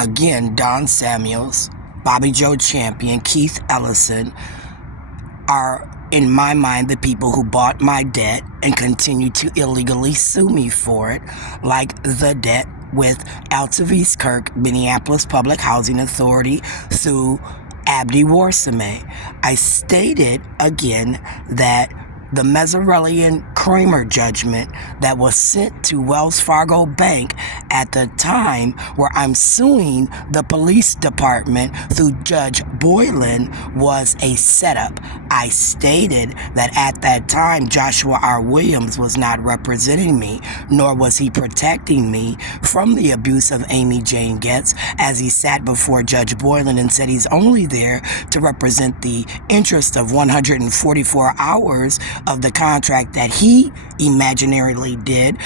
again, Don Samuels, Bobby Joe Champion, Keith Ellison are, in my mind, the people who bought my debt and continue to illegally sue me for it, like the debt with Altavis Kirk, Minneapolis Public Housing Authority, through Abdi Warsame. I stated again that the Mazzarelli and Kramer judgment that was sent to Wells Fargo Bank at the time where I'm suing the police department through Judge Boylan was a setup. I stated that at that time Joshua R. Williams was not representing me, nor was he protecting me from the abuse of Amy Jane Getz, as he sat before Judge Boylan and said he's only there to represent the interest of 144 hours of the contract that he imaginarily did,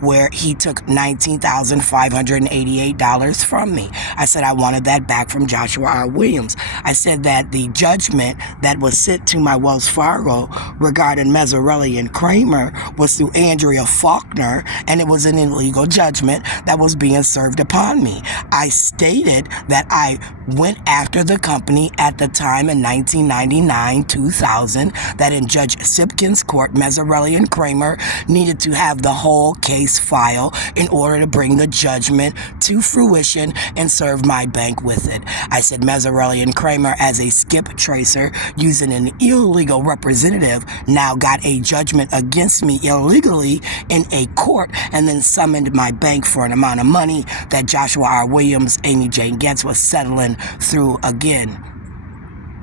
where he took $19,588 from me. I said I wanted that back from Joshua R. Williams. I said that the judgment that was sent to my Wells Fargo regarding Mazzarelli and Kramer was through Andrea Faulkner, and it was an illegal judgment that was being served upon me. I stated that I went after the company at the time in 1999-2000, that in Judge Sipkin's court, Mazzarelli and Kramer needed to have the whole case file in order to bring the judgment to fruition and serve my bank with it. I said Mazzarelli and Kramer, as a skip tracer using an illegal representative, now got a judgment against me illegally in a court and then summoned my bank for an amount of money that Joshua R. Williams, Amy Jane Getz was settling through, again,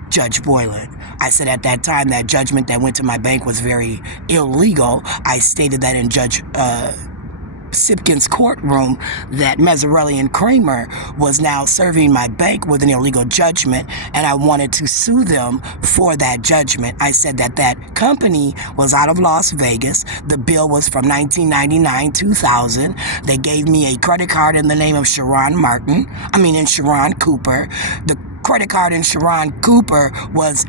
Judge Boylan. I said at that time that judgment that went to my bank was very illegal. I stated that in Judge Sipkin's courtroom that Mazzarelli and Kramer was now serving my bank with an illegal judgment, and I wanted to sue them for that judgment. I said that that company was out of Las Vegas. The bill was from 1999-2000. They gave me a credit card in the name of Sharon Cooper. The credit card in Sharon Cooper was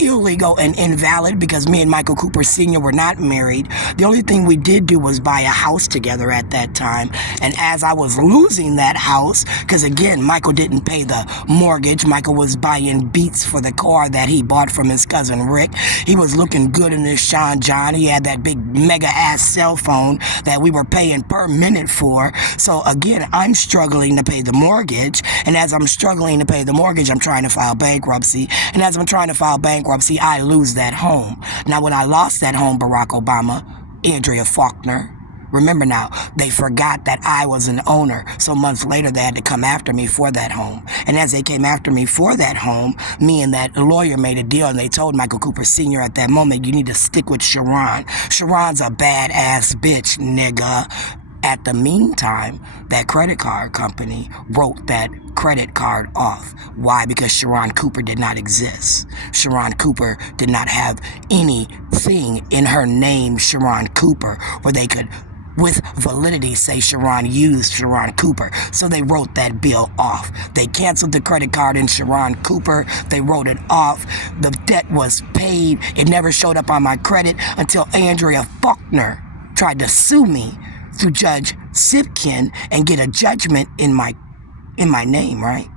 illegal and invalid because me and Michael Cooper Sr. were not married. The only thing we did do was buy a house together at that time. And as I was losing that house, because again, Michael didn't pay the mortgage. Michael was buying Beats for the car that he bought from his cousin Rick. He was looking good in his Sean John. He had that big mega ass cell phone that we were paying per minute for. So again, I'm struggling to pay the mortgage. And as I'm struggling to pay the mortgage, I'm trying to file bankruptcy. And as I'm trying to file bankruptcy, I lose that home. Now, when I lost that home, Barack Obama, Andrea Faulkner, remember now, they forgot that I was an owner. So months later, they had to come after me for that home. And as they came after me for that home, me and that lawyer made a deal, and they told Michael Cooper Sr. at that moment, you need to stick with Sharon. Sharon's a badass bitch, nigga. At the meantime, that credit card company wrote that credit card off. Why? Because Sharon Cooper did not exist. Sharon Cooper did not have anything in her name, Sharon Cooper, where they could, with validity, say Sharon used Sharon Cooper. So they wrote that bill off. They canceled the credit card in Sharon Cooper. They wrote it off. The debt was paid. It never showed up on my credit until Andrea Faulkner tried to sue me through Judge Sipkin and get a judgment in my name, right?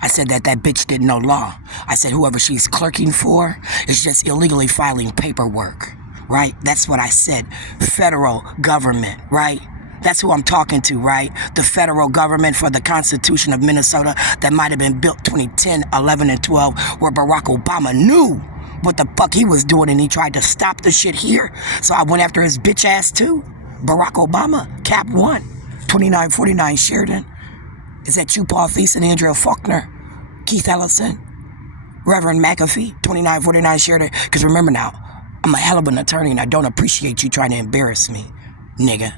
I said that bitch didn't know law. I said whoever she's clerking for is just illegally filing paperwork, right? That's what I said. Federal government, right? That's who I'm talking to, right? The federal government for the Constitution of Minnesota that might have been built 2010, 11, and 12, where Barack Obama knew what the fuck he was doing and he tried to stop the shit here. So I went after his bitch ass too. Barack Obama, Cap 1, 2949 Sheridan. Is that you, Paul Thiessen, Andrea Faulkner, Keith Ellison, Reverend McAfee, 2949 Sheridan? Because remember now, I'm a hell of an attorney and I don't appreciate you trying to embarrass me, nigga.